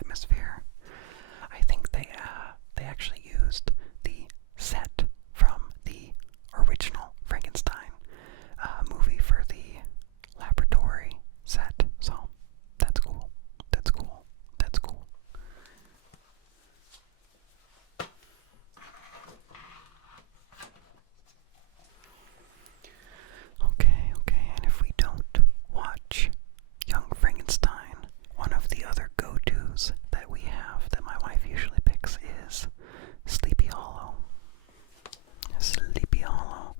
atmosphere. I think they actually used the set from the original Frankenstein movie for the laboratory set. So that's cool. That's cool. That's cool. Okay, and if we don't watch Young Frankenstein, one of the other go-tos that we have that my wife usually picks is Sleepy Hollow. Sleepy Hollow.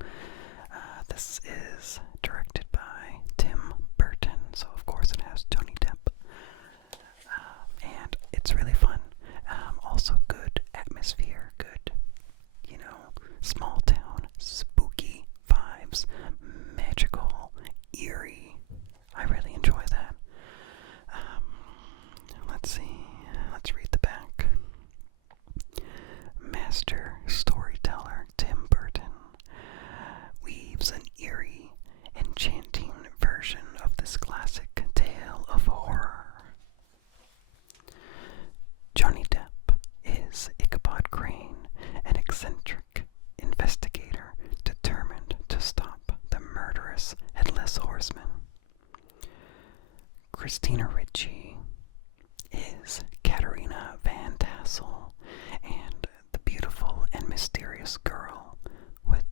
This is directed by Tim Burton, so of course it has Johnny Depp. And it's really fun. Also good atmosphere, good, small town, spooky vibes, magical, eerie. I really enjoy that. Let's see. Let's read the back. Master storyteller Tim Burton weaves an eerie, enchanting version of this classic tale of horror. Johnny Depp is Ichabod Crane, an eccentric investigator determined to stop the murderous Headless Horseman. Christina Ricci is Katerina Van Tassel, and the beautiful and mysterious girl with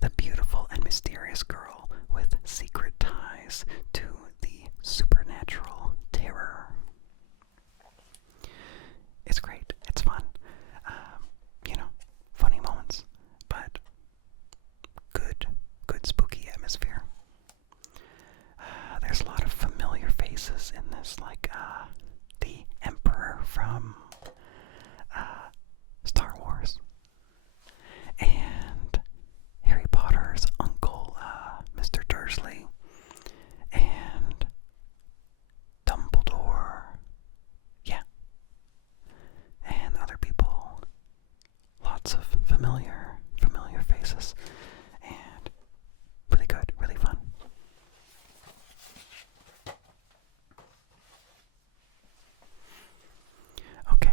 the beautiful and mysterious girl with secret ties to the supernatural terror. It's great. It's fun. Funny moments, but good spooky atmosphere. There's a lot of familiar faces in this, like the Emperor from Star Wars, and Harry Potter's uncle, Mr. Dursley, and Dumbledore, yeah, and other people. Lots of familiar faces, and really good, really fun. Okay,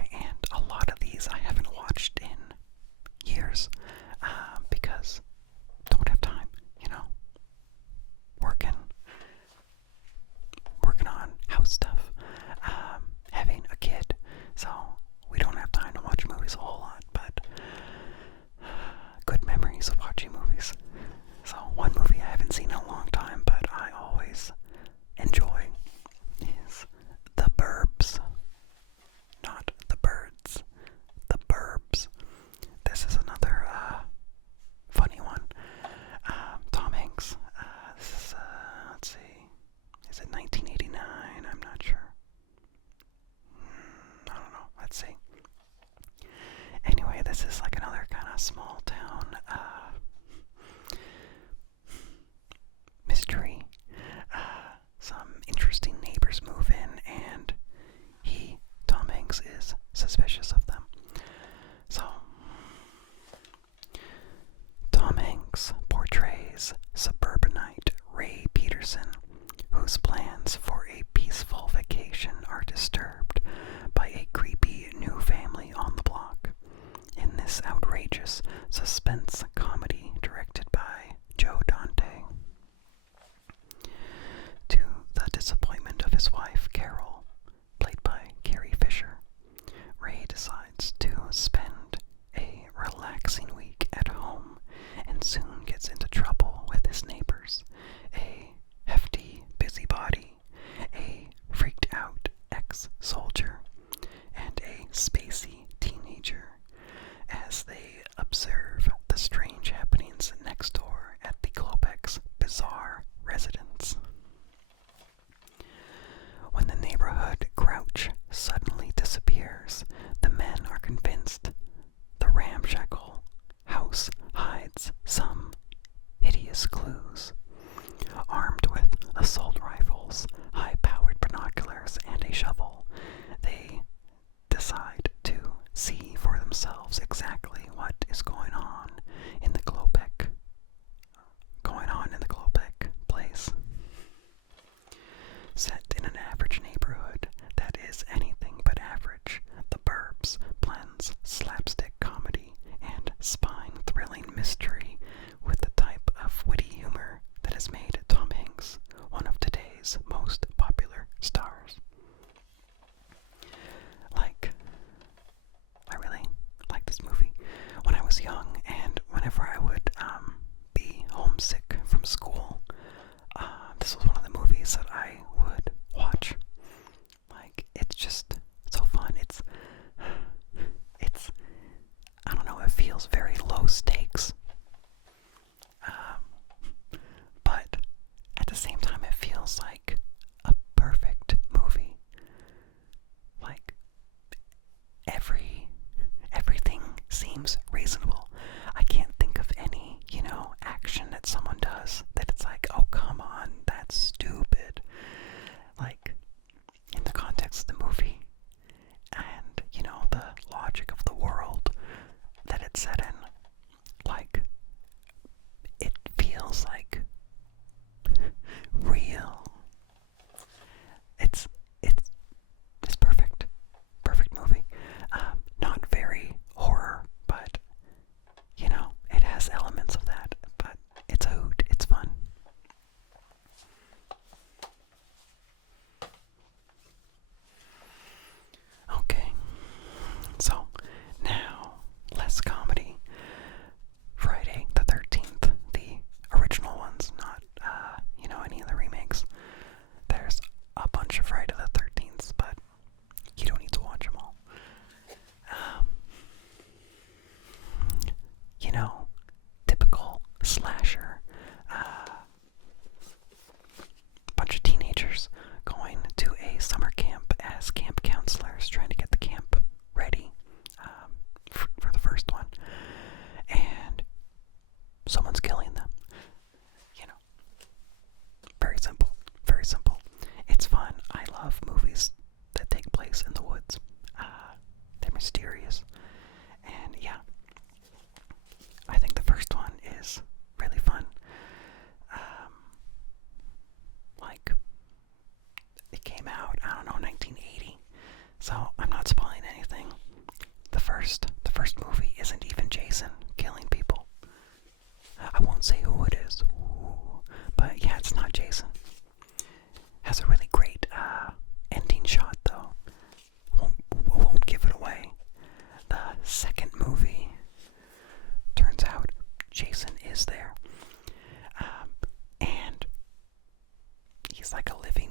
he's like a living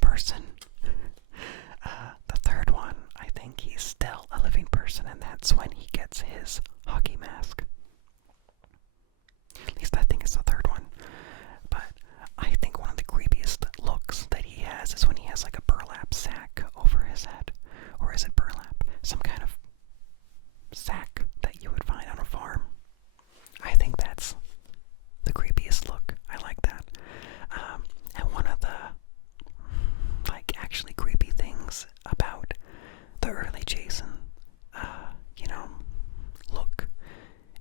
person. The third one, I think he's still a living person, and that's when he gets his hockey mask. At least I think it's the third one. But I think one of the creepiest looks that he has is when he has like a burlap sack over his head. Or is it burlap? Some kind of sack that you would find on a farm. I think that's the creepiest look. I like that. And one of the actually creepy things about the early Jason, look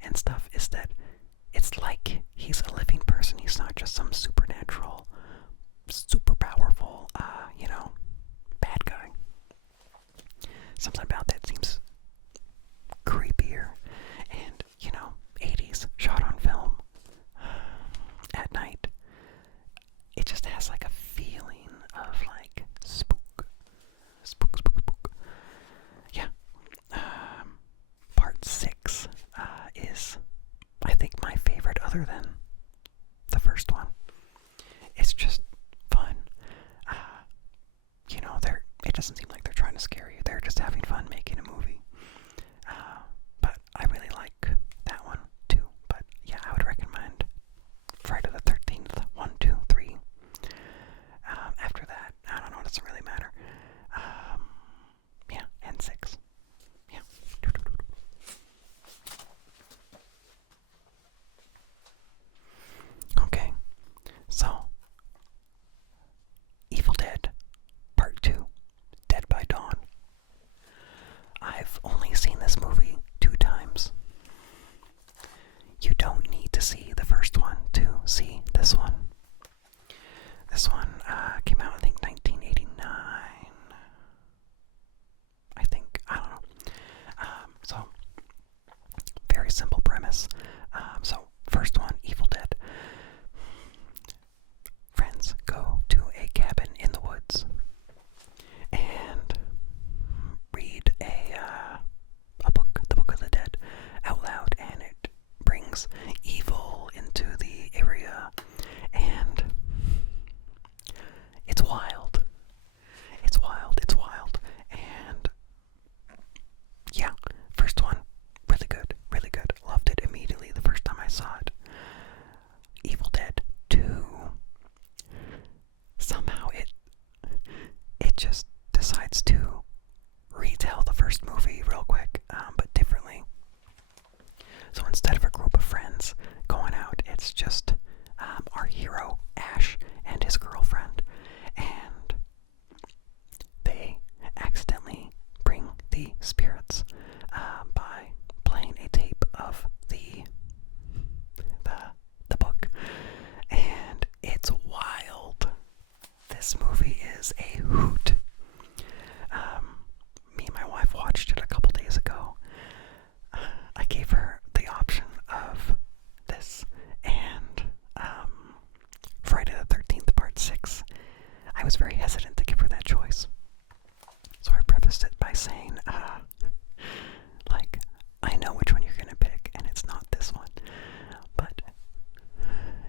and stuff is that it's like he's a living person. He's not just some supernatural, super powerful, bad guy. Something about that seems creepier. And, 80s, shot on film, at night. It just has like a feeling of like spook. Yeah. Part 6 is, I think, my favorite other than the first one. It's just fun. It doesn't seem like they're trying to scare you. They're just having fun making a movie. But I really like that one too. But yeah, I would recommend Friday the 13th, 1, 2, 3. After that, I don't know, it doesn't really matter. Yeah, and 6. Yeah. Okay, so Evil Dead Part 2, Dead by Dawn. I've only seen this movie 2 times. You don't need to see the first one to see this one. This one came out, I think, 1989. I think. I don't know. So, very simple premise. So, first one, Evil Dead. Friends go to a cabin in the woods and read a book, the Book of the Dead, out loud, and it brings evil into the area, and it's wild. It's wild. It's wild. And yeah, first one, really good, really good. Loved it immediately the first time I saw it. Evil Dead 2. Somehow it just decides to retell the first movie real quick, but differently. So instead of a group of friends going out, it's just our hero, Ash, and his girlfriend. And they accidentally bring the spirits by playing a tape of the book. And it's wild. This movie is a hoot. Me and my wife watched it a couple days ago. I gave her the option of this and Friday the 13th Part 6. I was very hesitant to give her that choice. So I prefaced it by saying, I know which one you're going to pick, and it's not this one. But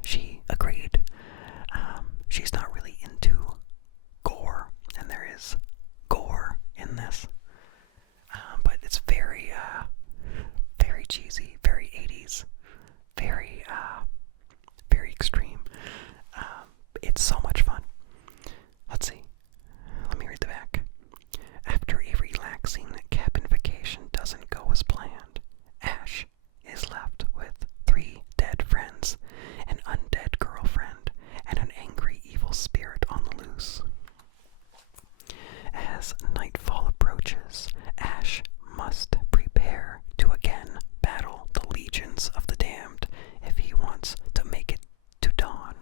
she agreed. She's not really into gore, and there is gore in this. But it's very, very cheesy, very 80s, very extreme. It's so much fun. Let's see. Let me read the back. After a relaxing cabin vacation doesn't go as planned, Ash is left with 3 dead friends, an undead girlfriend, and an angry evil spirit on the loose. As nightfall approaches, Ash must prepare to again battle the legions of the damned if he wants to make it to dawn.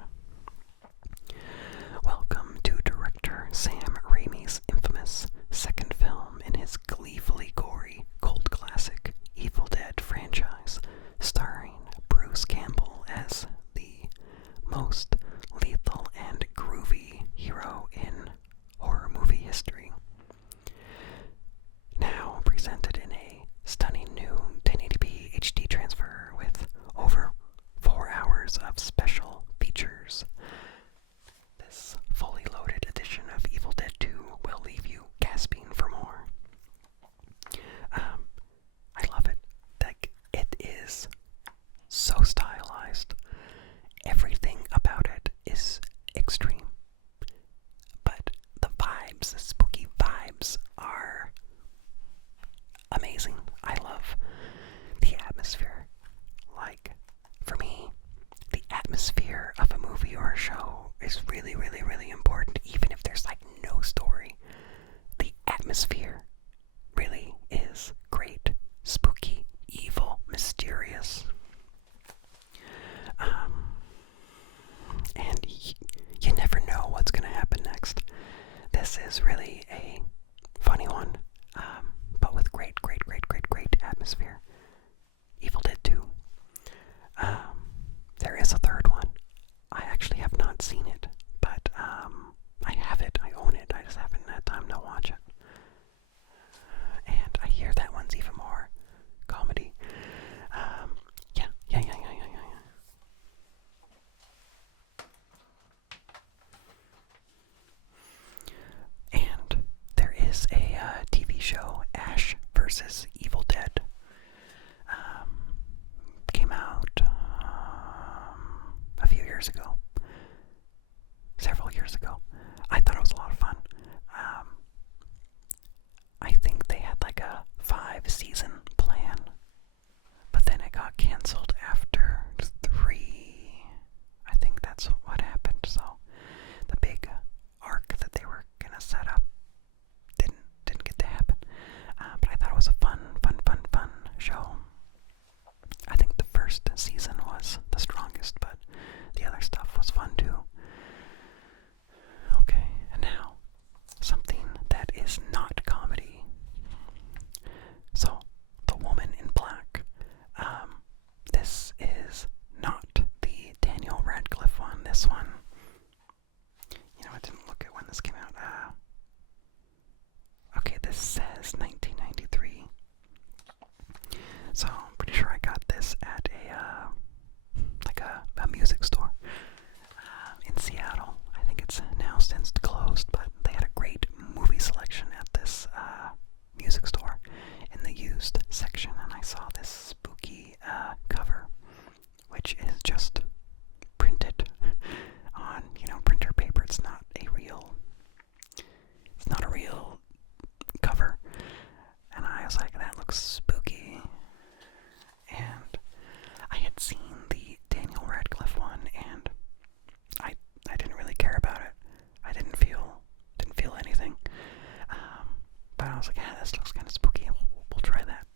versus Evil Dead. Came out a few years ago. Several years ago. I thought it was a lot of fun. I think they had like a 5-season plan, but then it got canceled after 3. I think that's what happened. So the big arc that they were gonna set up didn't get to happen. But I thought it was a fun show. I think the first season was the strongest, but the other stuff was fun too. Okay, and now something that is not comedy. So, The Woman in Black. This is not the Daniel Radcliffe one. This one, I didn't look at when this came out. Okay, this says 1993. So, I'm pretty sure I got this at a music store in Seattle. I think it's now since closed, but they had a great movie selection at this music store in the used section, and I saw this spooky cover, which is just printed on, printer paper. It's not a real cover, and I was like, that looks spooky. And I had seen the Daniel Radcliffe one, and I didn't really care about it. I didn't feel anything. But I was like, this looks kind of spooky. We'll try that.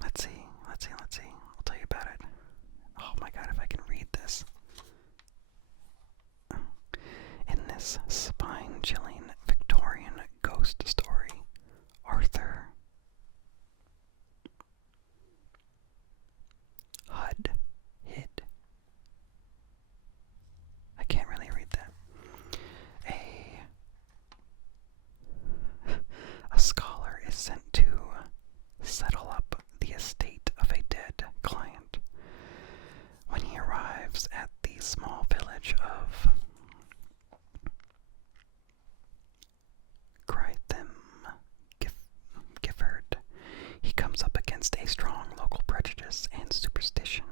Let's see. I'll tell you about it. Oh my god, if I can read this. In this spine-chilling Victorian ghost story, Arthur Hid. I can't really read that. A scholar is sent to settle up the estate of a dead client. When he arrives at the small village of Gifford, he comes up against a strong local prejudice and superstition.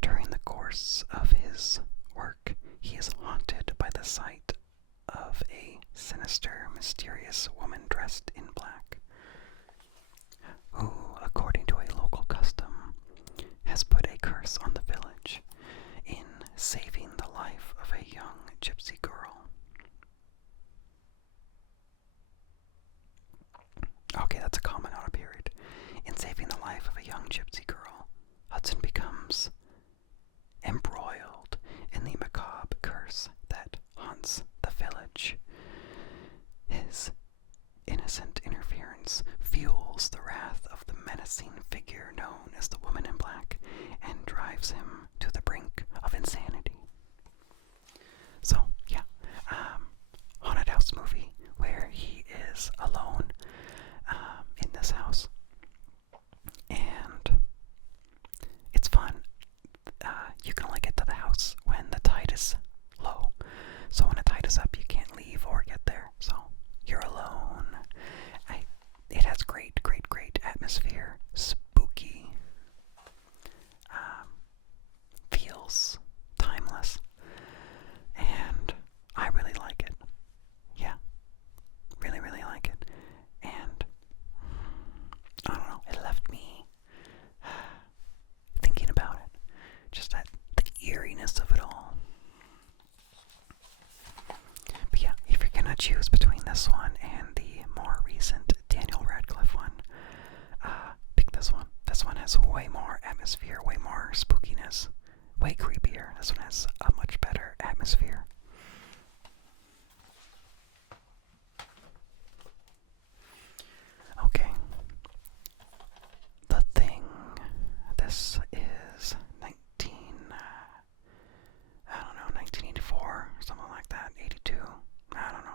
During the course of his work, he is haunted by the sight of a sinister, mysterious woman dressed in black, who, according to a local custom, has put a curse on the village in saving the life of a young gypsy girl. Okay, that's a comment, not a period. In saving the life of a young gypsy girl, Hudson becomes embroiled in the macabre curse that haunts the village. His innocent interference fuels the wrath of the menacing figure known as the Woman in Black and drives him to the brink of insanity. So, yeah, haunted house movie where he is alone in this house, and it's fun. You can only get to the house when the tide is low, so when the tide is up you can't leave or get there, so you're alone. It has great atmosphere, spooky, feels timeless, and I really like it. Yeah, really like it. And I don't know, it left me thinking about it. Just the eeriness of it all. But yeah, if you're gonna choose between this one and the more recent Daniel Radcliffe one, pick this one. This one has way more atmosphere, way more spookiness, way creepier. This one has a much better atmosphere. Okay. The Thing. This is 1984 or something like that. 82. I don't know.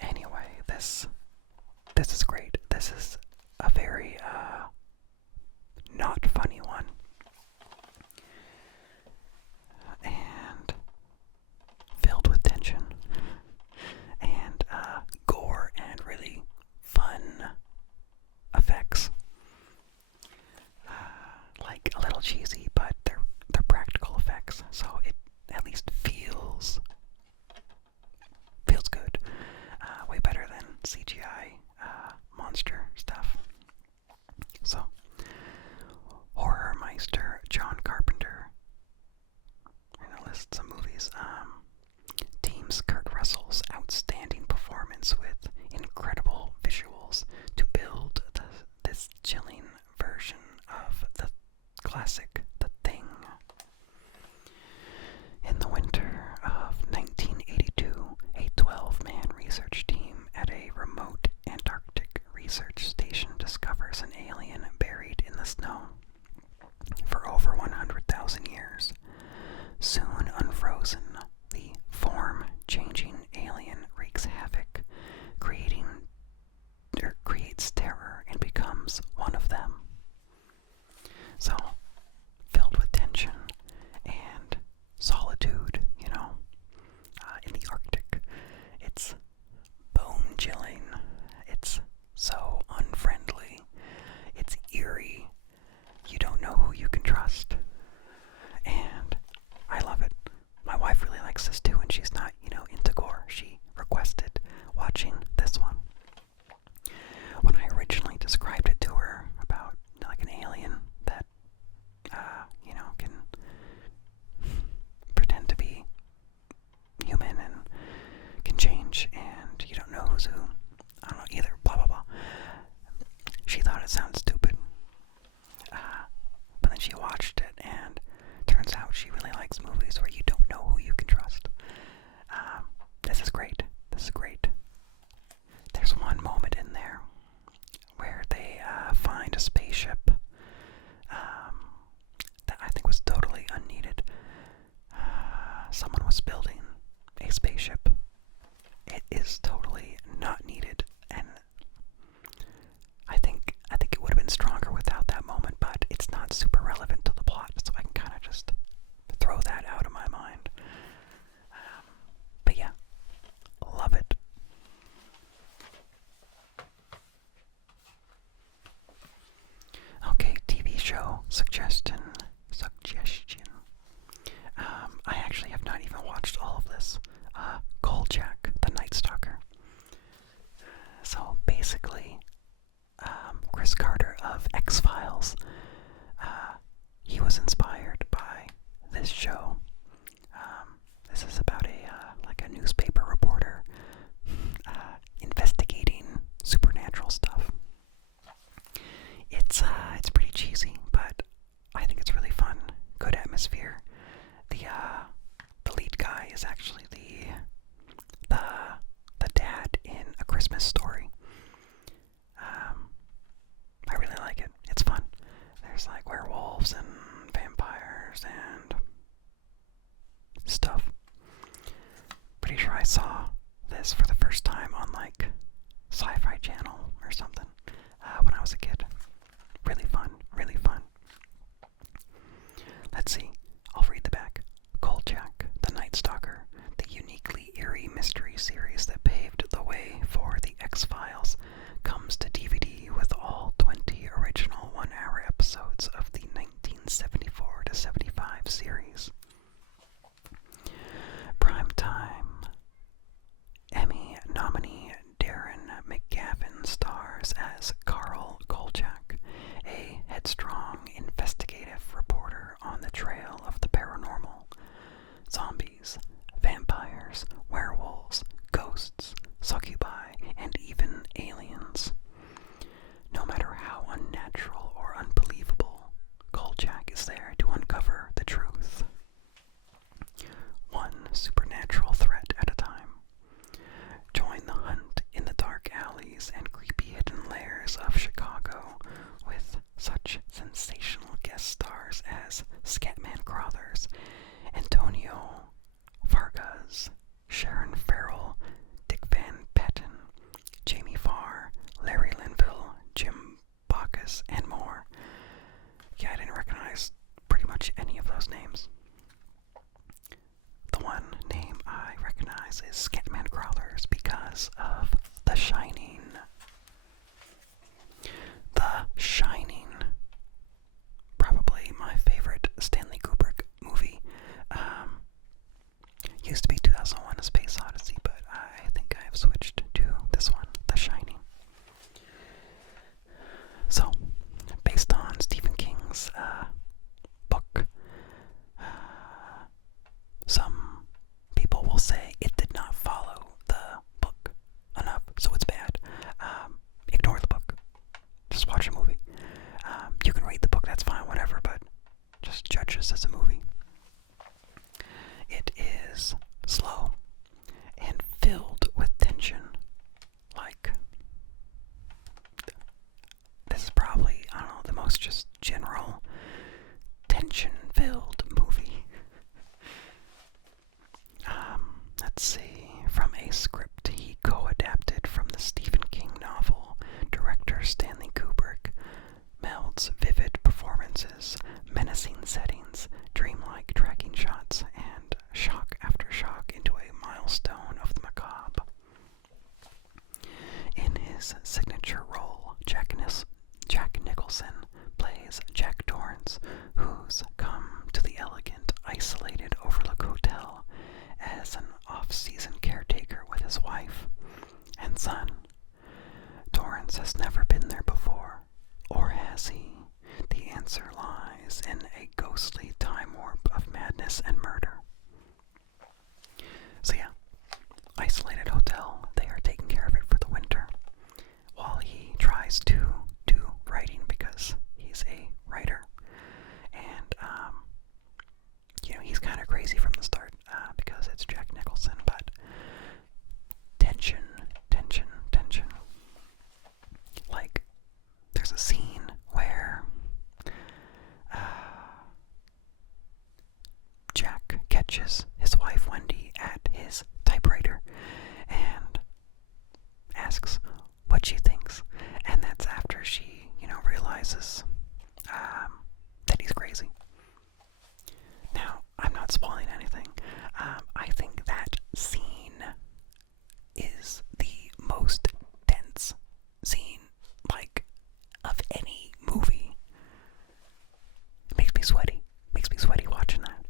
Anyway, this is great. This is a very not funny one. James Kurt Russell's outstanding performance with incredible visuals to build this chilling version of the classic The Thing. In the winter of 1982, a 12-man research team at a remote Antarctic research station discovers an alien buried in the snow for over 100,000 years. Soon unfrozen, the form-changing alien wreaks havoc, creates terror, and becomes one of them. So, filled with tension and solitude, in the Arctic. It's bone-chilling. It's so unfriendly. It's eerie. You don't know who you can trust. And I love it. My wife really likes this too, and she's not, into gore. She requested watching this one. When I originally described it to her about, like an alien that, can pretend to be human and can change, and you don't know who's who. I don't know either, blah, blah, blah. She thought it sounded stupid. But then she watched it, and turns out she really likes movies where you don't know who you can trust. This is great. This is great. There's one moment in there where they find a spaceship that I think was totally unneeded. Someone was building a spaceship. It is totally not needed, and I think it would have been stronger without that moment, but it's not super relevant to the plot, so I can kind of just throw that out of my mind. But yeah, love it. Okay, TV show suggestion. I actually have not even watched all of this. Kolchak, the Nightstalker. So basically, Chris Carter of X-Files, he was inspired by this show. This is about a newspaper reporter investigating supernatural stuff. It's pretty cheesy, but I think it's really fun. Good atmosphere. The lead guy is actually the dad in A Christmas Story. I really like it. It's fun. There's like werewolves and vampires and stuff. Pretty sure I saw this for the first time on like Sci-Fi Channel or something when I was a kid. Really fun, really fun. Let's see. I'll read the back. Kolchak, the Nightstalker, the uniquely eerie mystery series that paved the way for the X-Files, comes to DVD with all 20 original one-hour episodes of the 1974 to 75 series. Primetime. Emmy nominee Darren McGavin stars as Carl Kolchak, a headstrong investigative reporter on the trail of the paranormal. Zombies, vampires, werewolves, ghosts, succubi, and even aliens. No matter how unnatural or unbelievable, Kolchak is there to uncover the truth. One supernatural threat at a time. Join the hunt in the dark alleys and creepy hidden layers of Chicago with such sensational guest stars as Scatman Crothers, Antonio Vargas, Sharon Farrell, Dick Van Patten, Jamie Farr, Larry Linville, Jim Bacchus, and more. Yeah, I didn't recognize pretty much any of those names. The one name I recognize is Scatman Crothers because of The Shining. The Shining. Probably my favorite Stanley Kubrick movie. Used to be 2001: A Space Odyssey, but I think I have switched to this one, The Shining. So, based on Stephen King's book, some people will say it did not let's see, from a script he co-adapted from the Stephen King novel, director Stanley Kubrick melds vivid performances, menacing settings, dreamlike tracking shots, and shock after shock into a milestone of the macabre. In his signature role, Jack Nicholson plays Jack Torrance, who's come to the elegant, isolated Overlook Hotel as an off-season caretaker with his wife and son. Torrance has never been there before, or has he? The answer lies in a ghostly time warp of madness and murder. So yeah, isolated hotel, they are taking care of it for the winter, while he tries to do writing because he's a writer. And, he's kind of crazy from the start because it's Jack Nicholson, but tension. Like, there's a scene where Jack catches his wife Wendy at his typewriter and asks what she thinks, and that's after she, realizes that he's crazy. Now, I'm not spoiling anything. I think that scene is the most tense scene, of any movie. It makes me sweaty. Watching that.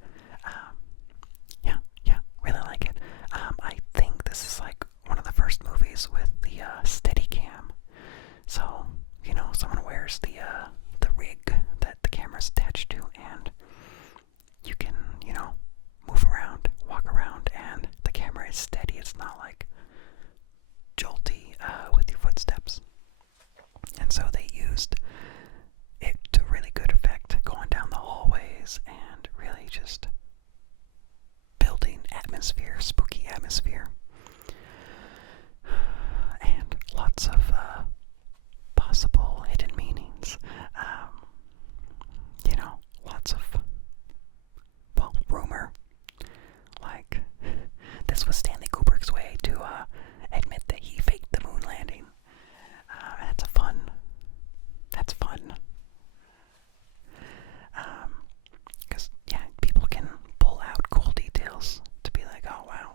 Yeah, really like it. I think this is one of the first movies with the Steadicam. So, someone wears the rig that the camera's attached to, and you can, move around, walk around, and the camera is steady. It's not jolty with your footsteps. And so they used it to really good effect, going down the hallways and really just building atmosphere, spooky atmosphere. And lots of possible hidden meanings. Lots of, rumor. This was Stanley Kubrick's way to admit that he faked the moon landing. That's fun. Because, people can pull out cool details to be like, oh wow,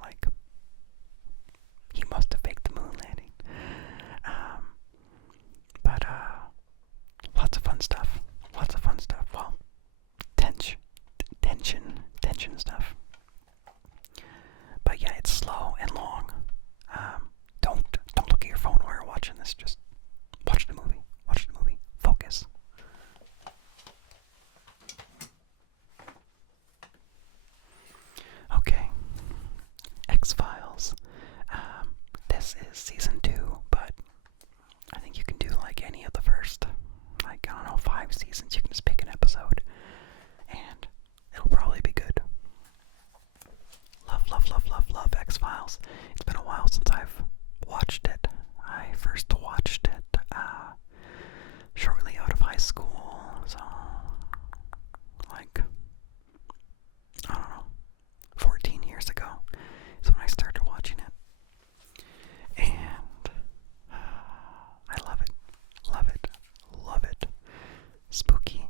he must have faked the moon landing. But lots of fun stuff. Well, tension stuff. But yeah, it's slow and long. Don't look at your phone while you're watching this. Just watch the movie. Focus. Okay. X-Files. This is season 2, but I think you can do any of the first, 5 seasons. You can just pick an episode, and it'll probably be good. Love X-Files. It's been a while since I've watched it. I first watched it shortly out of high school, so I don't know, 14 years ago is when I started watching it. And I love it. Spooky.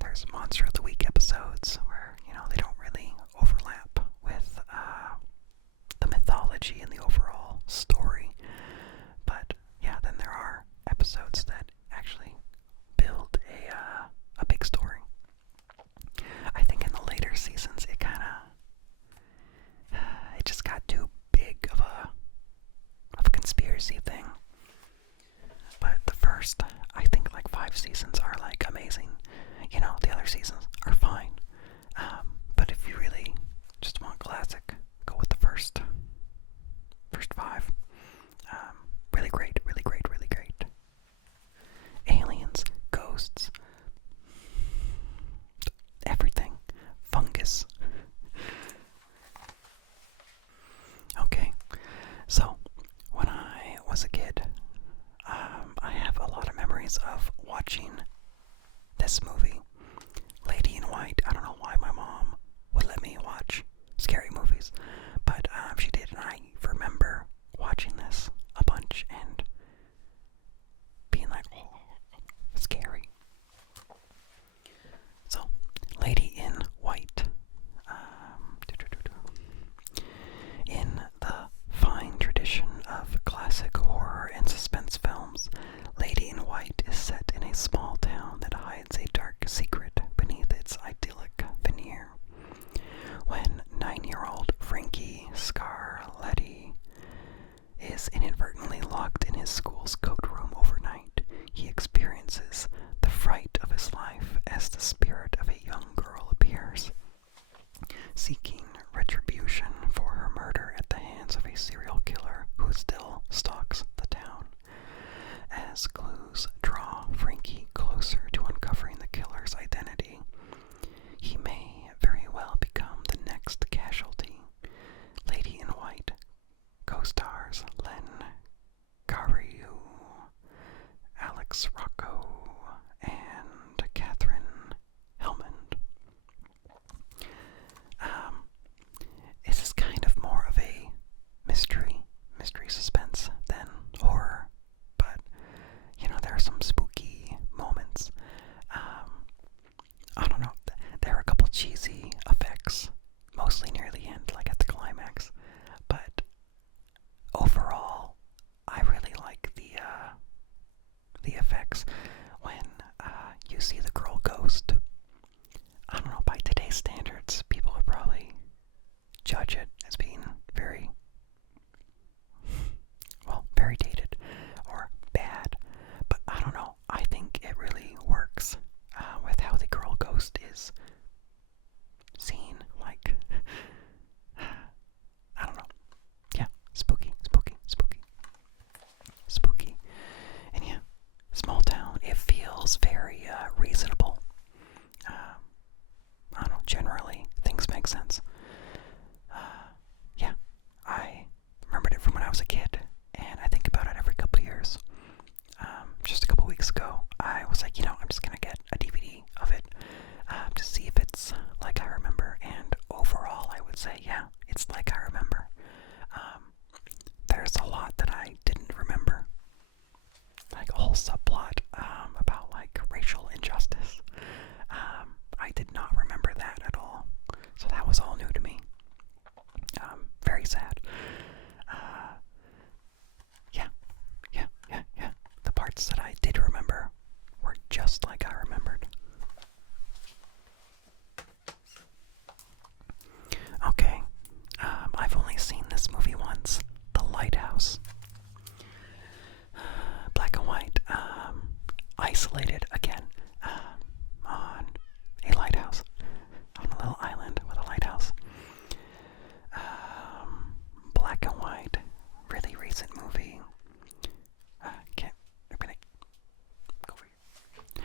There's Monster of the Week episodes where, they don't really overlap with the mythology and the overall story. But yeah, then there are episodes that actually build a big story. I think in the later seasons it just got too big of a conspiracy thing. But the first, I think 5 seasons are amazing. The other seasons are fine. But if you really just want classic, go with the first 5. Really great. Aliens, ghosts, everything, fungus. Okay, so when I was a kid, I have a lot of memories of watching this movie, Lady in White. I don't know why my mom would let me watch scary movies, but seeking retribution for her murder at the hands of a serial killer who still stalks the town. As clues draw Frankie closer to uncovering the killer's identity, he may very well become the next casualty. Lady in White co-stars Len Cariou, Alex Rocco, and Catherine Hellman. This is kind of more of a mystery suspense than horror, but there are some spooky moments. I don't know, there are a couple cheesy effects, mostly near the end, like at the climax, but overall, I really like the effects when you see the girl ghost. I don't know, by today's standards, people would probably judge it as being very dated or bad, but I don't know, I think it really works with how the girl ghost is seen, like, I don't know, yeah, spooky, and yeah, small town, it feels very reasonable. I don't know, generally, things make sense. Yeah, I remembered it from when I was a kid, and I think about it every couple years. Just a couple weeks ago, I was like, I'm just gonna get a DVD of it to see if it's like I remember, and overall, I would say, yeah, it's like I remember. There's a lot that I didn't remember, like a whole subplot about like racial injustice. I did not remember that at all, so that was all new to me. Very sad. Yeah. The parts that I did remember were just like I remembered. Okay, I've only seen this movie once, The Lighthouse. Black and white, isolated again, on a lighthouse, on a little island with a lighthouse. Black and white, really recent movie. I'm gonna go for you.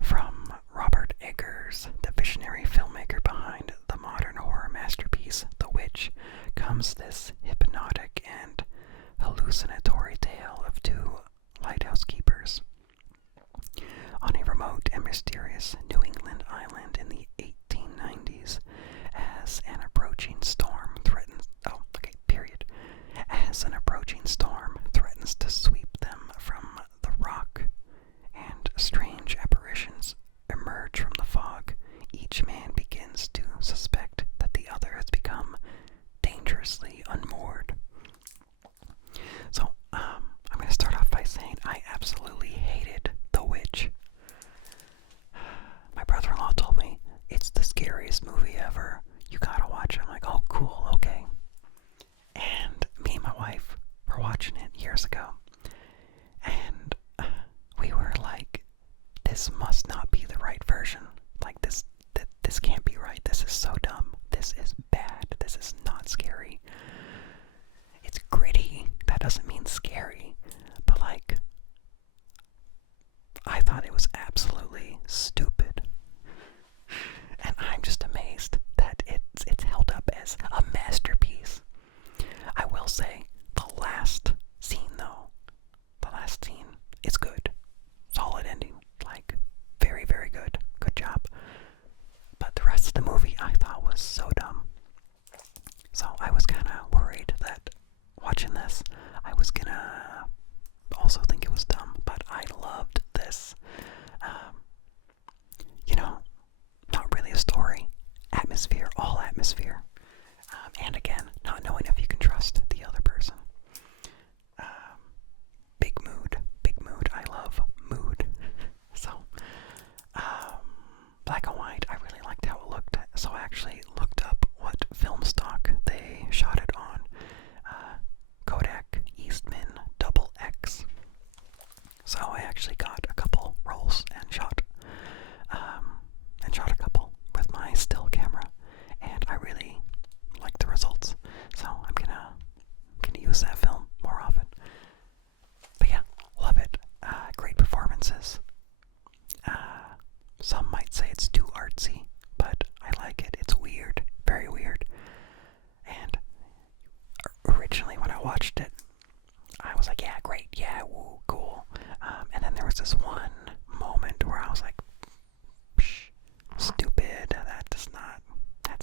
From Robert Eggers, the visionary filmmaker behind the modern horror masterpiece The Witch, comes this hypnotic and hallucinatory tale of two lighthouse keepers on a remote and mysterious New England island in the 1890s as an approaching storm threatens to sweep them from the rock and strange apparitions emerge from the fog. Each man begins to suspect that the other has become dangerously unmoored. So, I'm going to start off by saying I absolutely hated The Witch. My brother-in-law told me it's the scariest movie ever. You gotta watch it. I'm like, oh, cool, okay. And me and my wife were watching it years ago, and we were like, this must not be the right version. Like, this can't be right. This is so dumb. This is bad. This is not scary. It's gritty. That doesn't mean scary. But like, I thought it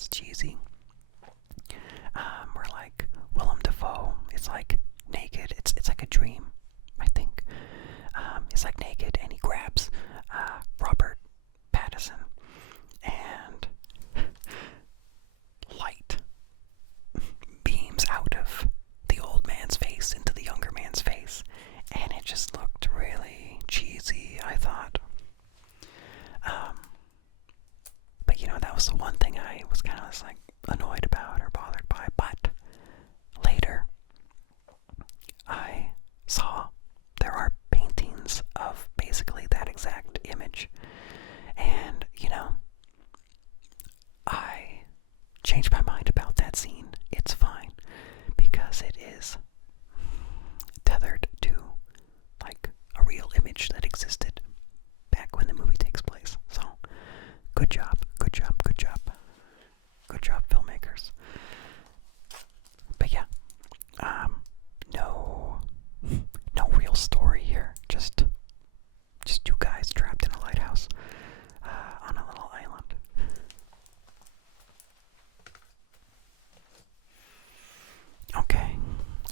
was cheesy. Where like Willem Dafoe is like naked. It's like a dream, I think. He's like naked and he grabs Robert Pattinson, and light beams out of the old man's face into the younger man's face, and it just looked really cheesy, I thought. But you know, that was the one thing I was kind of like annoyed about or bothered by. But later, I saw there are paintings of basically that exact image, and you know, I changed my mind about that scene. It's fine because it is tethered to like a real image that existed back when the movie takes place. So good job, good job, good job. Good job, filmmakers. But yeah, no real story here. Just two guys trapped in a lighthouse on a little island. Okay,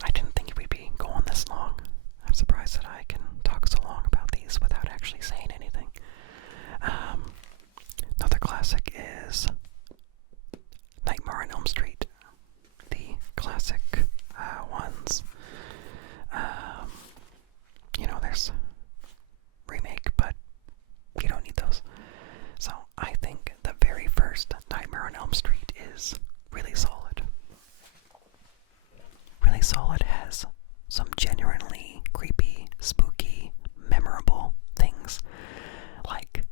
I didn't think we'd be going this long. I'm surprised that I can talk so long about these without actually saying anything. Another classic is Nightmare on Elm Street. The classic ones. You know, there's remake, but you don't need those. So I think the very first Nightmare on Elm Street is really solid. Really solid, has some genuinely creepy, spooky, memorable things. Like,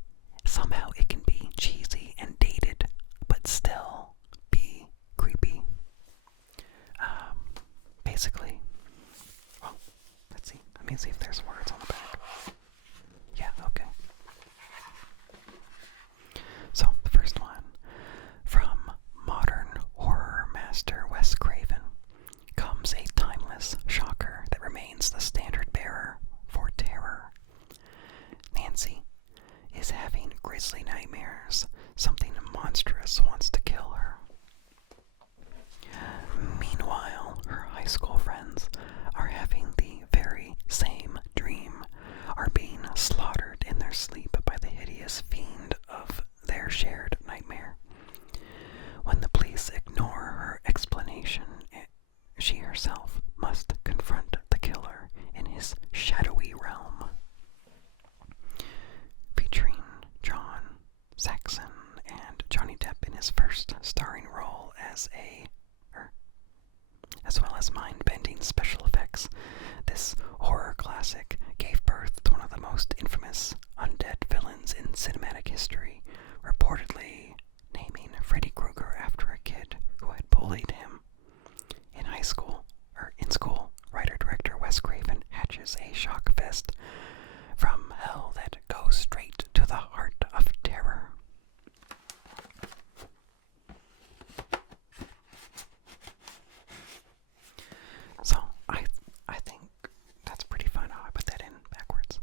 somehow it can be cheesy and dated, but still be creepy. Basically, well, let's see. Let me see if there's words on the back. Yeah, okay. So, the first one, from modern horror master Wes Craven, comes a timeless shocker that remains the standard bearer for terror. Nancy is having grisly nightmares. Something monstrous wants to kill her. Meanwhile, her high school friends are having the very same dream, are being slaughtered in their sleep by the hideous fiend of their shared nightmare. When the police ignore her explanation, she herself must confront the killer in his shadowy realm. Featuring John Saxon and Johnny Depp in his first starring role as well as mind-bending special effects, this horror classic gave birth to one of the most infamous undead villains in cinematic history, reportedly naming Freddy Krueger after a kid who had bullied him. In school, writer-director Wes Craven hatches a shock fest from hell that goes straight to the heart of terror. So, I think that's pretty fun how I put that in backwards.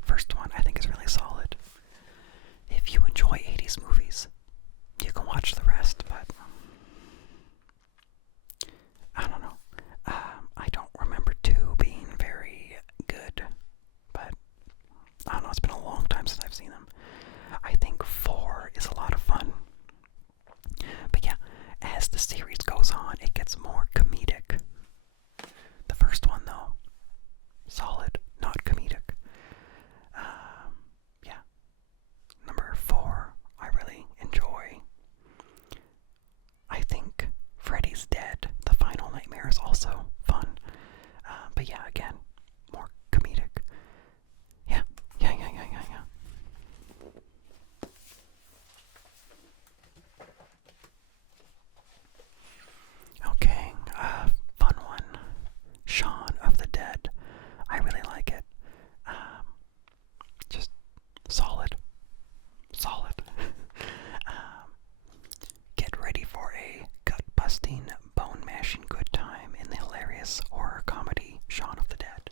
First one I think is really solid. If you enjoy 80s movies, you can watch the rest, but I don't know. I don't remember 2 being very good, but I don't know, it's been a long time since I've seen them. I think 4 is a lot of fun. But yeah, as the series goes on, it gets more comedic. The first one, though, solid, not comedic. Yeah. Number 4, I really enjoy. I think Freddy's Dead, the final nightmare, is also fun. But yeah, again, more comedic. Yeah. Okay, fun one. Shaun of the Dead. I really like it. Just solid. Get ready for a gut-busting, bone-mashing good time in the hilarious horror comedy Shaun of the Dead.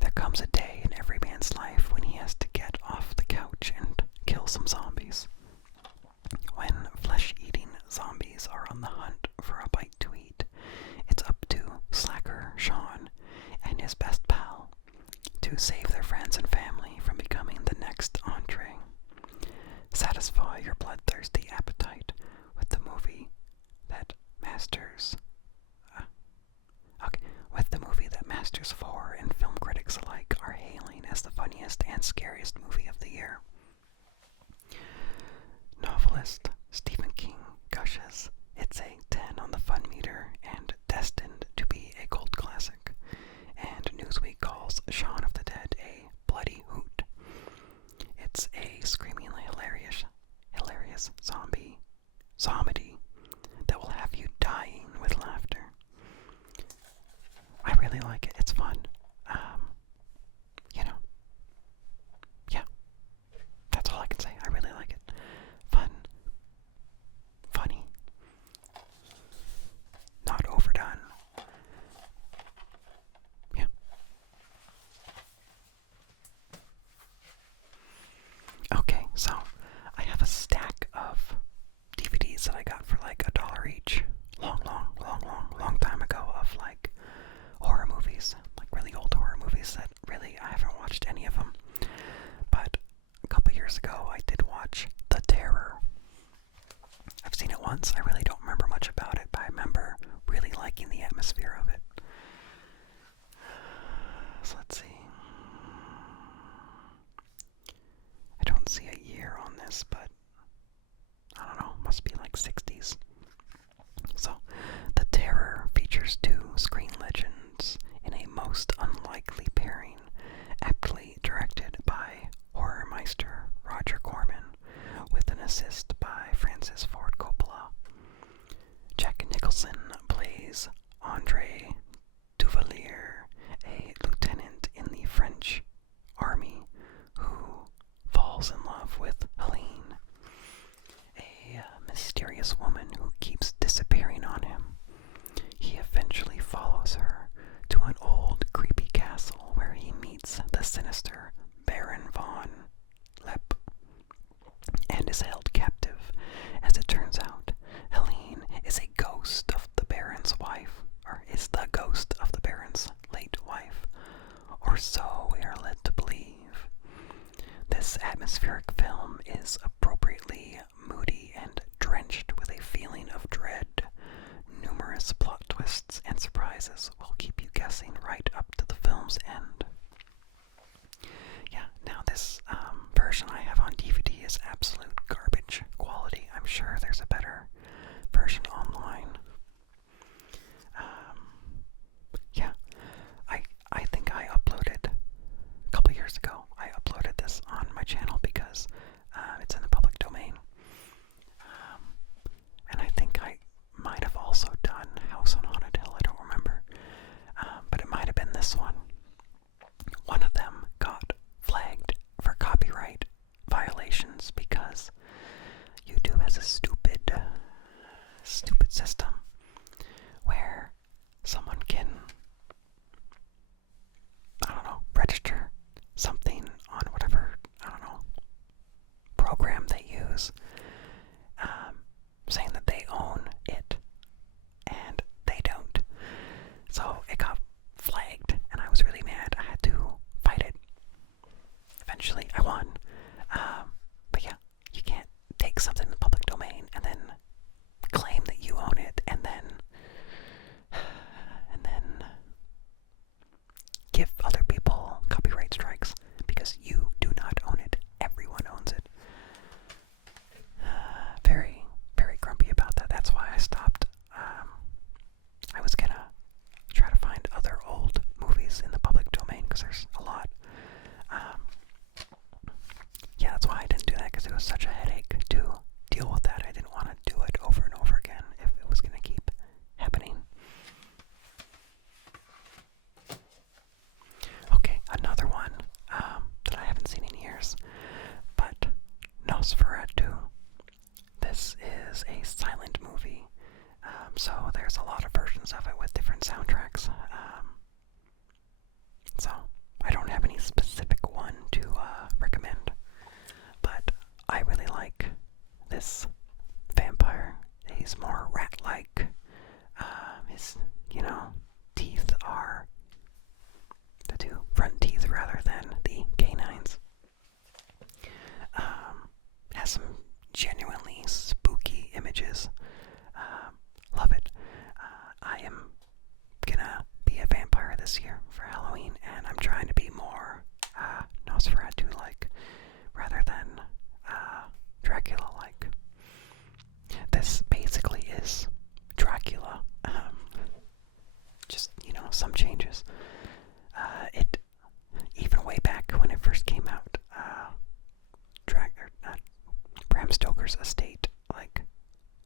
There comes a day in every man's life when he has to get off the couch and kill some zombies. satisfy your bloodthirsty appetite with the movie that masters of horror and film critics alike are hailing as the funniest and scariest movie of the year. Novelist Stephen King gushes, "It's a 10 on the fun meter and destined to be a cult classic." And Newsweek calls Shaun of the Dead a bloody hoot. It's a screamingly hilarious zombie that will have you dying with laughter. I really like it. It's fun. Yeah. That's all I can say. I really like it. Fun. Funny. Not overdone. Yeah. Okay, so I have a stack of DVDs that I got for like $1 each. Long time ago of like horror movies, like really old horror movies that really I haven't watched any of them. But a couple years ago I did watch The Terror. I've seen it once. I really don't remember much about it, but I remember really liking the atmosphere of it. So let's see. I don't see a year on this, but I don't know, must be like 60s. So, The Terror features two screen legends in a most unlikely pairing, aptly directed by horror meister Roger Corman, with an assist by Francis Ford Coppola. Jack Nicholson plays Andre Duvalier, a lieutenant in the French army who falls in love with Helene, a mysterious woman who keeps disappearing on him. He eventually follows her to an old, creepy castle where he meets the sinister Baron von Lepp and is held captive. As it turns out, Helene is a ghost of the Baron's wife, or is the ghost of the Baron's late wife, or so we are led to believe. This atmospheric film is appropriately moody and drenched with a feeling of dread. Numerous plot twists and surprises will keep you guessing right up to the film's end. Yeah, now this version I have on DVD is absolute garbage quality. I'm sure there's a better version online. Yeah, I think I uploaded, a couple years ago, I uploaded this on my channel because it's in the public domain. And I think I might have also done House on Haunted Hill, I don't remember. But it might have been this one. One of them got flagged for copyright violations because YouTube has a stupid system where someone can, I don't know, register something on whatever, I don't know, program they use, saying that they own it, and they don't. So it got flagged, and I was really mad. I had to fight it. Eventually, I won. But yeah, you can't take something in the public domain and then claim that you own it, and then give other people copyright strikes because you do not own it. Everyone owns it. Very, very grumpy about that. That's why I stopped. I was gonna try to find other old movies in the public domain because there's a lot. Yeah, that's why I didn't do that, because it was such a headache to deal with that. I didn't want to do it over and over again if it was going to keep happening. Okay, another one that I haven't seen in years, but NOS Foru. This is a silent movie, so there's a lot of versions of it with different soundtracks. So I don't have any specific one to recommend, but I really like this vampire. He's more rat-like. His, teeth are the two front teeth rather than the canines. Has some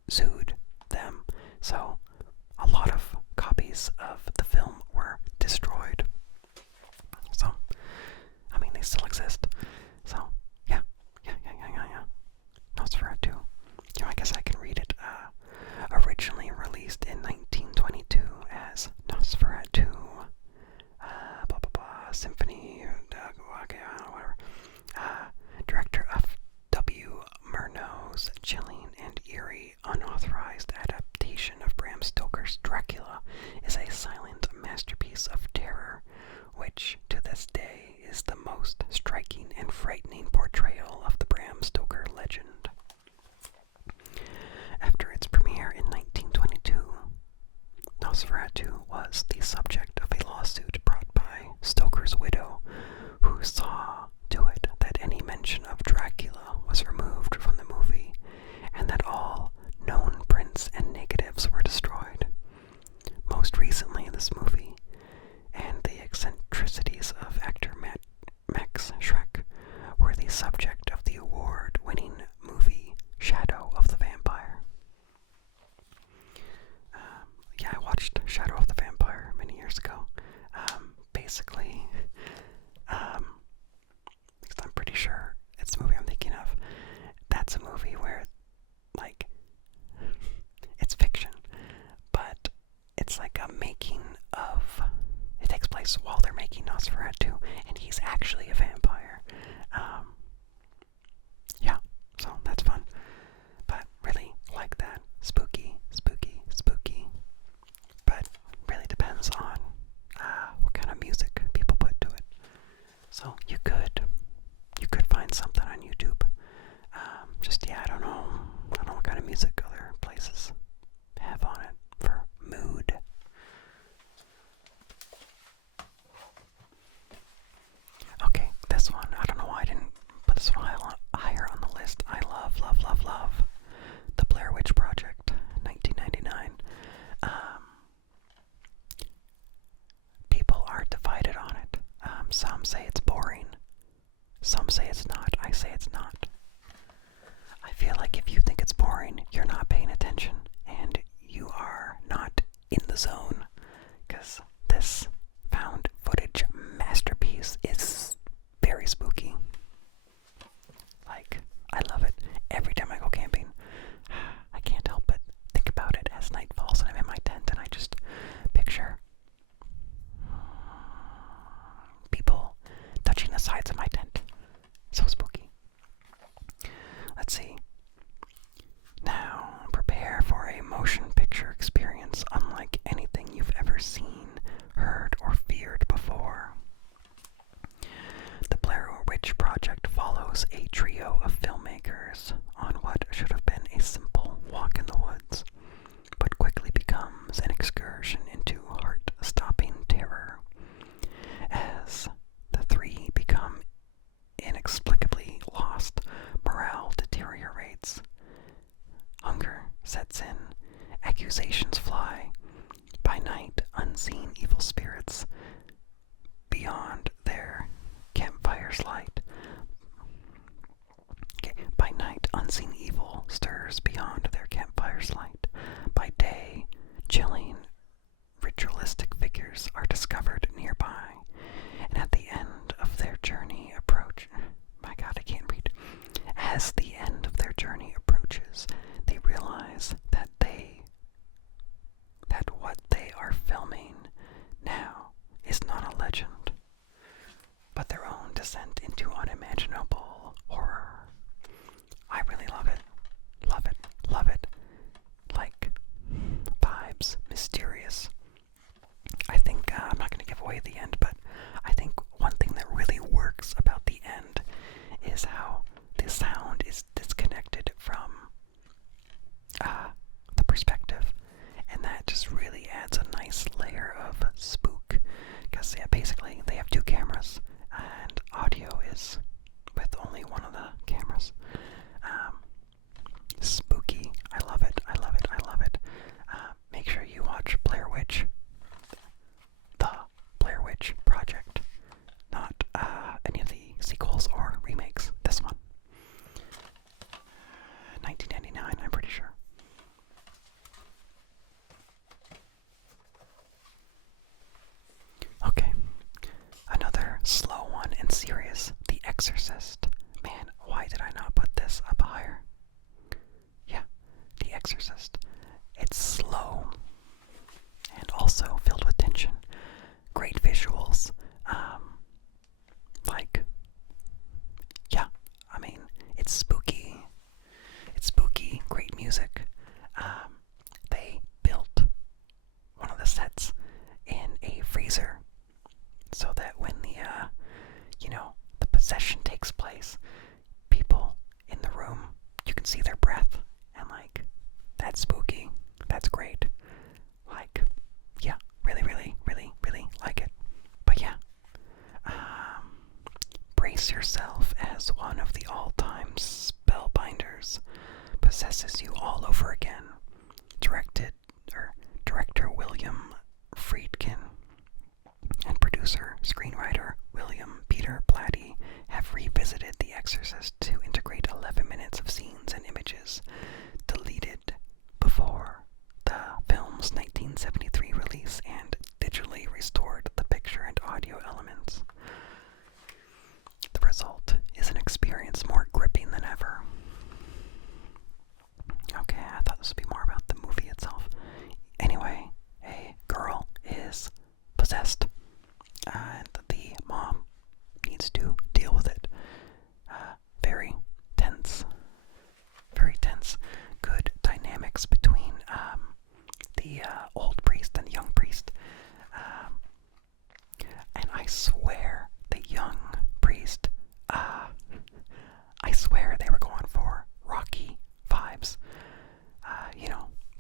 sued them. So a lot of copies of the film were destroyed. So, I mean, they still exist. So, yeah. Nosferatu. I guess I can read it. Originally released in 1922 as Nosferatu, Symphony, whatever. Director of W. Murnau's chilling and eerie, unauthorized adaptation of Bram Stoker's Dracula is a silent masterpiece of terror, which, to this day, is the most striking and frightening portrayal of the Bram Stoker legend. After its premiere in 1922, Nosferatu was the subject of a lawsuit brought by Stoker's widow, who saw to it that any mention of Dracula was removed from the movie, and that all known prints and negatives were destroyed. Most recently, this movie, and the eccentricities of actor Max Schreck, were the subject of the award-winning movie Shadow of the Vampire. Yeah, I watched Shadow of the Vampire many years ago. Basically, I'm pretty sure it's the movie I'm thinking of. That's a movie where, like, it's fiction, but it's like a making of. It takes place while they're making Nosferatu, and he's actually a vampire. Yeah, so that's fun. But really like that. Spooky. But really depends on what kind of music people put to it. So you could find something on YouTube. I don't know what kind of music other places have on it for mood. Okay, this one, I don't know why I didn't put this one higher on the list. I love The Blair Witch Project, 1999. People are divided on it. Some say it's boring. Some say it's not. I say it's not. I feel like if you think it's boring, you're not paying attention, and you are not in the zone, because this found footage masterpiece is very spooky. Like, I love it. Every time I go camping, I can't help but think about it as night falls and I'm in my tent and I just picture people touching the sides of my tent. So spooky. Let's see. Now, prepare for a motion picture experience unlike anything you've ever seen, heard, or feared before. The Blair Witch Project follows a trio of filmmakers on what should have been a simple walk in the woods, but quickly becomes an excursion into heart-stopping terror. As the three become inexplicably lost, morale deteriorates, hunger sets in, accusations fly. By night, unseen evil spirits beyond their campfire's light. By night, unseen evil stirs beyond their campfire's light. By day, chilling, ritualistic figures are discovered nearby. And at the end of their journey As the end of their journey approaches, they realize that what they are filming now is not a legend, but their own descent into unimaginable horror. I really love it. Love it. Love it. Like, vibes, mysterious. I think, I'm not going to give away the end, but I think one thing that really works about the end is how the sound is disconnected from the perspective, and that just really adds a nice layer of spook, because basically they have two cameras, and audio is with only one of the cameras. Spooky. I love it. I love it. I love it. Make sure you watch Exorcist. It's slow and also filled with tension. Great visuals. It's spooky. It's spooky. Great music. They built one of the sets in a freezer so that when the possession takes place, people in the room, you can see their breath, and that's spooky. That's great. Really, really, really, really like it. But brace yourself as one of the all-time spellbinders possesses you all over again. Director William Friedkin and producer, screenwriter William Peter Blatty have revisited The Exorcist to integrate 11 minutes of scenes and images deleted before the film's 1973 release and digitally restored the picture and audio elements. The result is an experience more gripping than ever. Okay, I thought this would be more about the movie itself. Anyway, a girl is possessed, and the mom needs to deal with it. Very tense. Very tense. Good dynamics between the old priest and the young priest. And I swear the young priest, I swear they were going for Rocky vibes.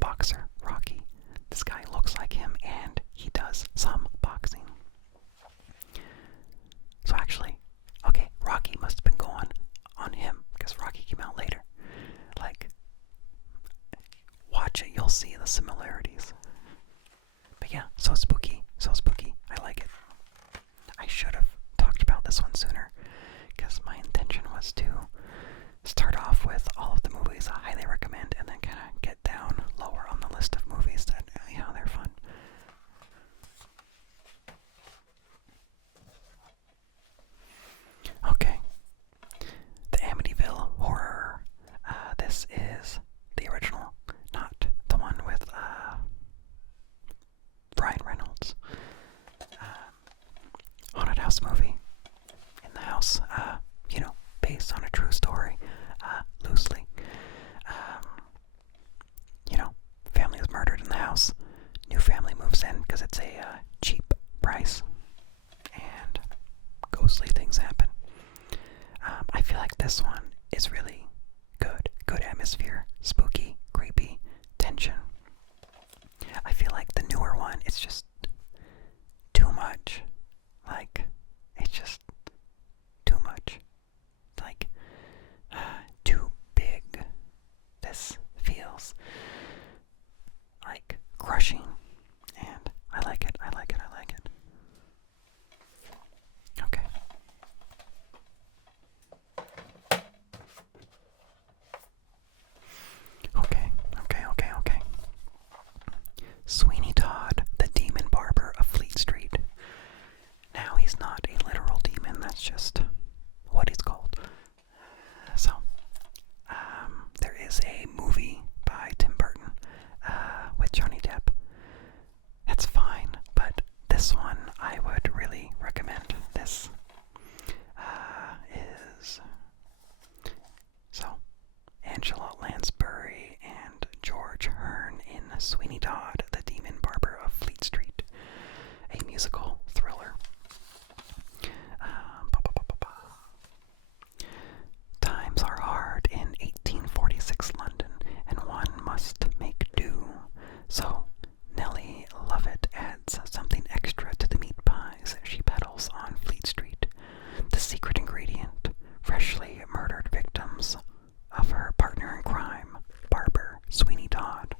Boxer, Rocky. This guy looks like him, and he does some boxing. So actually, okay, Rocky must have been going on him, because Rocky came out later. Watch it, you'll see the similarities. But yeah, so spooky. I like it. I should have talked about this one sooner, because my intention was to start off with all of the movies I highly recommend, and then kind of get down lower on the list of movies that, they're fun. Okay. The Amityville Horror. This is the original, not the one with Ryan Reynolds. Haunted house movie. In the house, based on a true story, loosely. Family is murdered in the house. New family moves in because it's a cheap price. And ghostly things happen. I feel like this one is really good. Good atmosphere. Spooky, creepy, tension. I feel like the newer one, it's just too much. It's just too much. Too big. This feels crushing, and I like it. Okay. Sweeney Todd, the demon barber of Fleet Street. Now he's not a literal demon, that's just what he's called. So, there is a movie by Tim Burton with Johnny Depp. That's fine, but this one I would really recommend. This is Angela Lansbury and George Hearn in Sweeney Todd, the Demon Barber of Fleet Street, a musical thriller. Times are hard in 1846 London, and one must make do. So Nellie Lovett adds something extra to the meat pies she peddles on Fleet Street. The secret ingredient, freshly murdered victims of her partner in crime, Barber Sweeney Todd.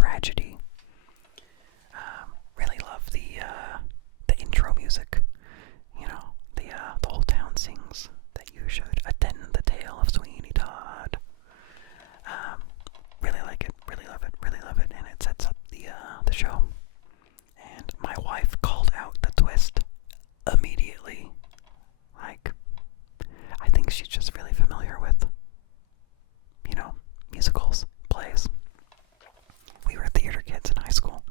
tragedy. Really love the intro music. You know, the whole town sings that you should attend the tale of Sweeney Todd. Really like it, really love it, and it sets up the show. And my wife called out the twist immediately. Like, I think she's just really familiar with, musicals, plays. We were theater kids in high school.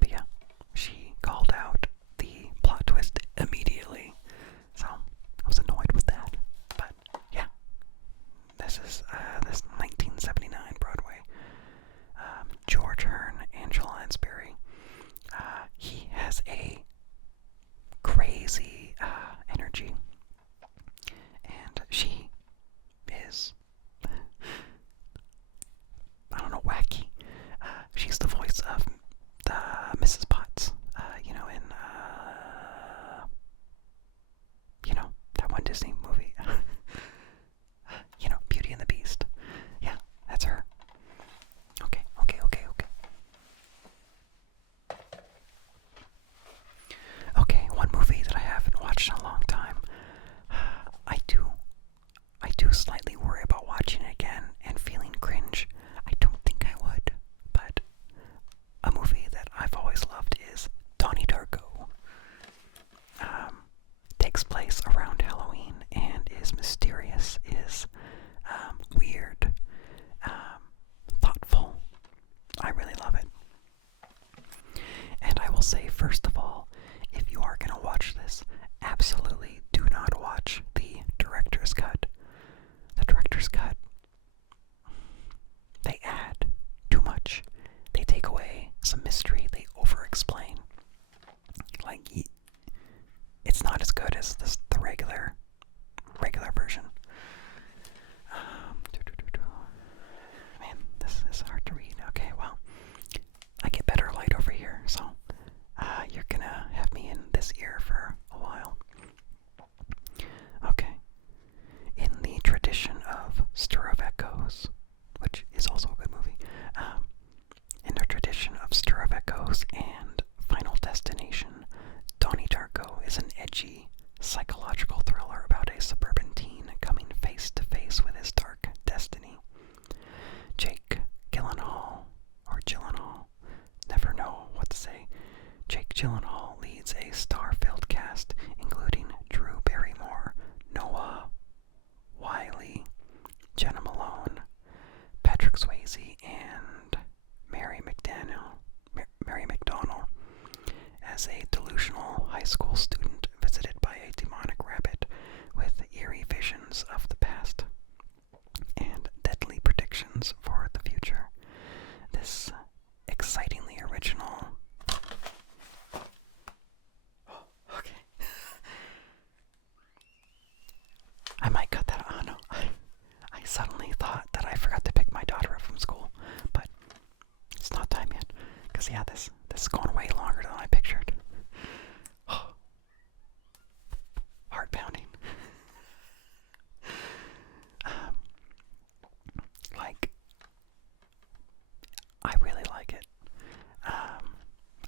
But yeah, she called out the plot twist immediately. So, I was annoyed with that. But, yeah. This is, this 1979 Broadway. George Hearn, Angela Lansbury. He has a crazy, energy. And she is, I don't know, wacky. She's the voice of Mrs. Potts, that one Disney movie. Beauty and the Beast. Yeah, that's her. Okay. Okay, one movie that I haven't watched in a long time. I do slightly worry about watching it again and feeling cringe. I don't think I would, but a movie that I've always loved is Donnie Darko. Takes place around Halloween and is mysterious, is weird, thoughtful. I really love it. And I will say, first of all, if you are going to watch this, absolutely do not watch the director's cut. The director's cut, they add too much. They take away some mystery. They over-explain. Like, it's not as good as the regular version. Man, this is hard to read. Okay, well, I get better light over here, so you're gonna have me in this ear for a while. Okay. In the tradition of Stir of Echoes, which is also a good movie, in the tradition of Stir of Echoes and Final Destination, Donnie Darko is an edgy, psychological thriller about a suburban teen coming face to face with his dark destiny. Jake Gyllenhaal, never know what to say. Jake Gyllenhaal leads a star-filled cast, including Drew Barrymore, Noah Wiley, Jenna Malone, Patrick Swayze, and Mary McDonnell, as a delusional high school student visited by a demonic rabbit with eerie visions of the past and deadly predictions for the future. This excitingly original... Okay. I might cut that. Oh no. I suddenly thought that I forgot to pick my daughter up from school, but it's not time yet. Because, yeah, this is going way longer than I pictured. Heart pounding. I really like it.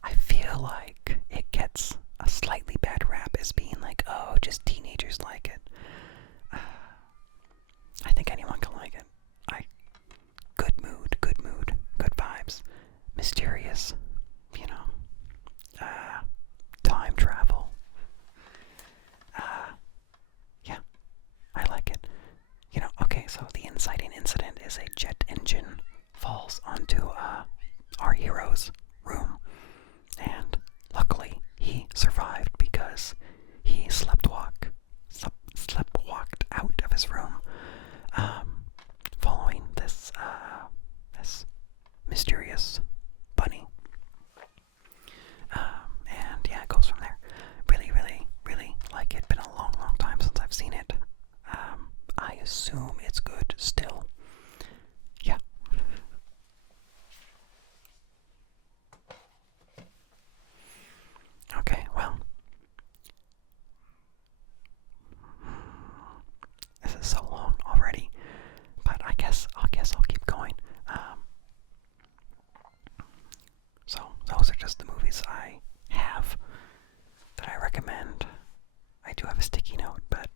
I feel like it gets a slightly bad rap as being like, oh, just teenagers like it. I think anyone can like it. Good mood, good vibes. Mysterious, time travel. Yeah, I like it. Okay, so the inciting incident is a jet engine falls onto our hero's room, and luckily he survived because he sleptwalked out of his room, following this mysterious bunny. And yeah, it goes from there. Really like it. Been a long time since I've seen it. I assume it's good still. Yeah. Okay, well, just the movies I have that I recommend. I do have a sticky note, but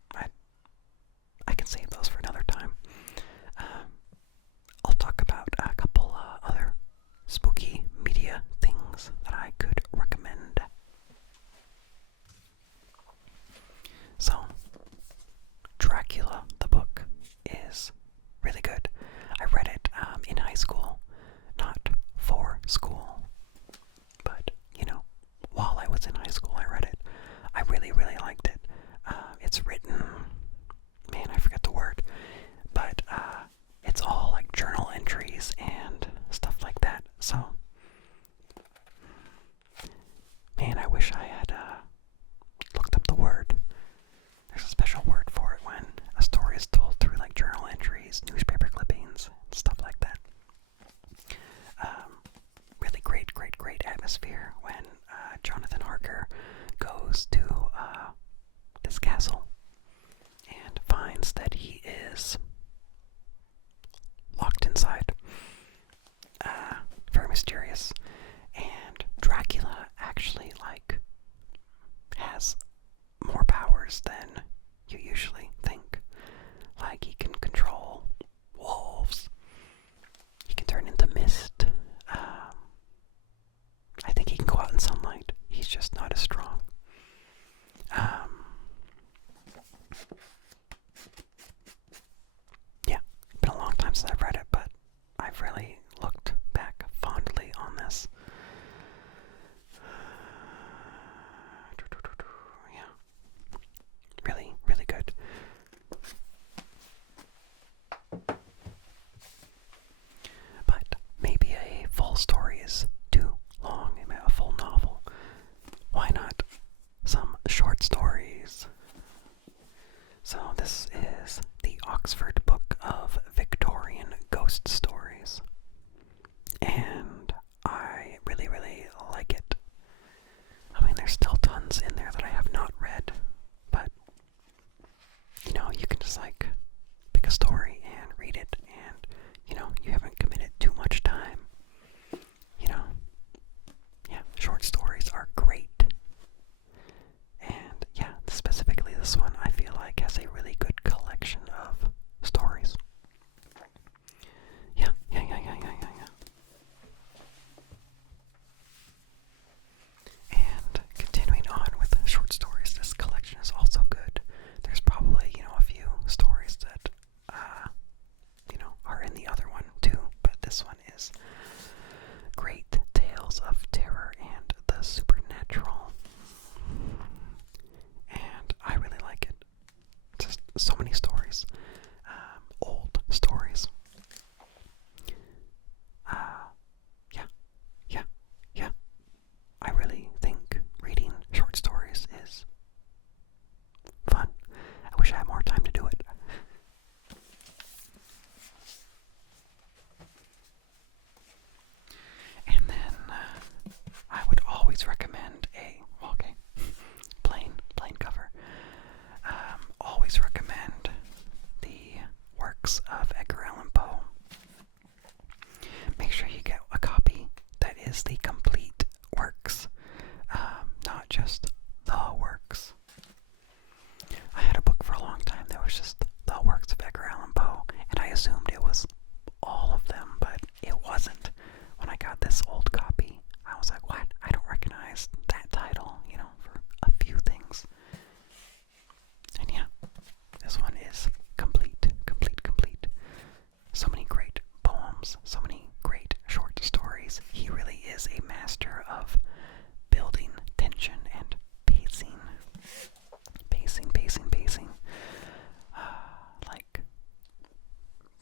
I can save those for another time. I'll talk about a couple other spooky media things that I could recommend. So, Dracula, the book, is really good. I read it in high school, not for school, but, while I was in high school, I read it. I really, really liked it. It's written, man, I forget the word, but it's all like journal entries and stuff like that. So, man, I wish I had looked up the word. There's a special word for it when a story is told through like journal entries, newspaper clippings, stuff like that. Really great atmosphere when Jonathan Harker goes to this castle and finds that he is locked inside. Very mysterious. And Dracula actually has more powers than you usually think. Like, he can control wolves. He can turn into mist. I think he can go out in sunlight. He's just not as strong. Yeah, been a long time since I've read it, but I've really looked back fondly on this. Yeah. Really, really good. But maybe a full story is too long, a full novel. Why not some short stories? So this is the Oxford Book of Victorian Ghost Stories. And I really, really like it. I mean, there's still tons in there that I have not read, but, you can just, pick a story and read it, and, you haven't committed too much time. Yeah, short stories are great. And, yeah, specifically this one, I feel like, has a really good collection of stories. Yeah. And continuing on with short stories, this collection is also good. There's probably, a few stories that, are in the other one too, but this one is Great Tales of Terror and the Supernatural. And I really like it. Just so many stories. Old stories. Yeah. I really think reading short stories is fun. I wish I had more time to do it. And then I would always recommend plain cover. Always recommend the works of Edgar Allan Poe. Make sure you get a copy that is the complete works, not just the works. I had a book for a long time that was just the works of Edgar Allan Poe, and I assumed it was all of them, but it wasn't. When I got this old copy, I was like, what? I don't recognize that title, for a few things. And yeah, this one is complete. So many great poems, so many great short stories. He really is a master of building tension and pacing.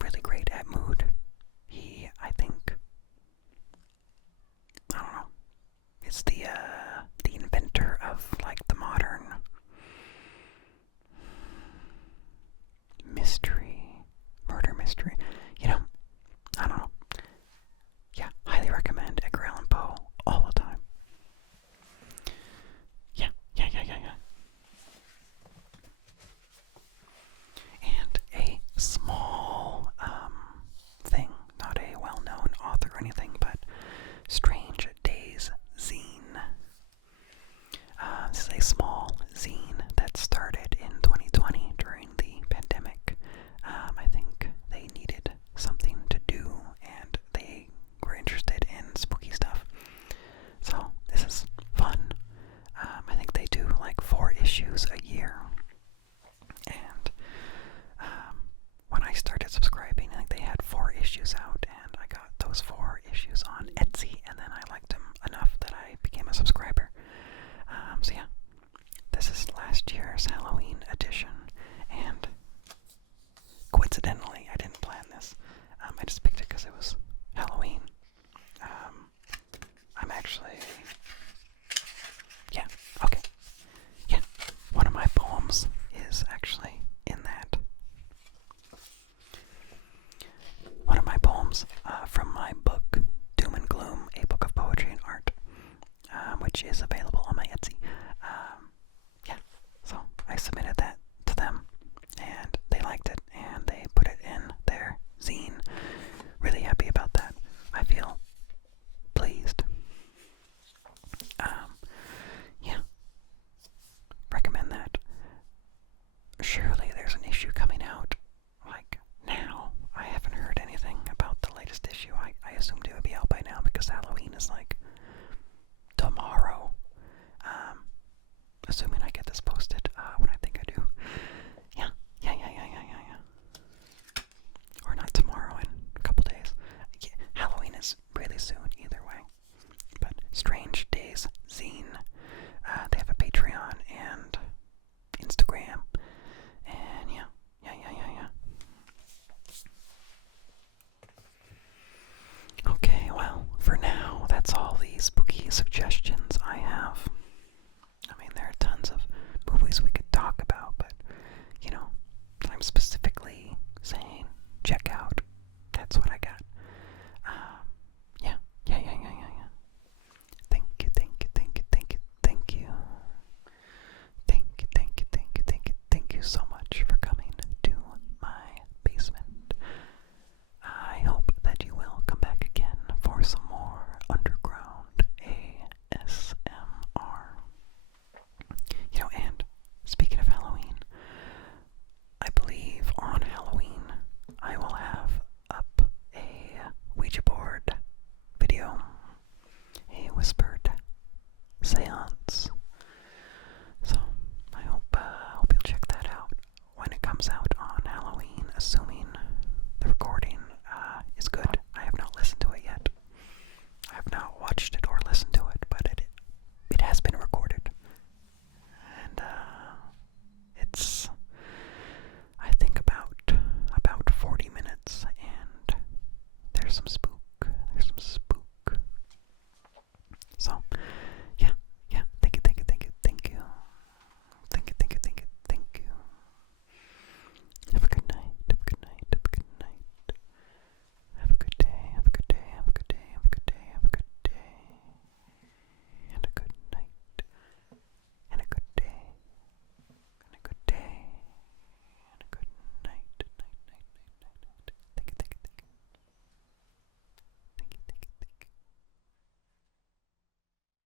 Really great at mood. He, I think, which is available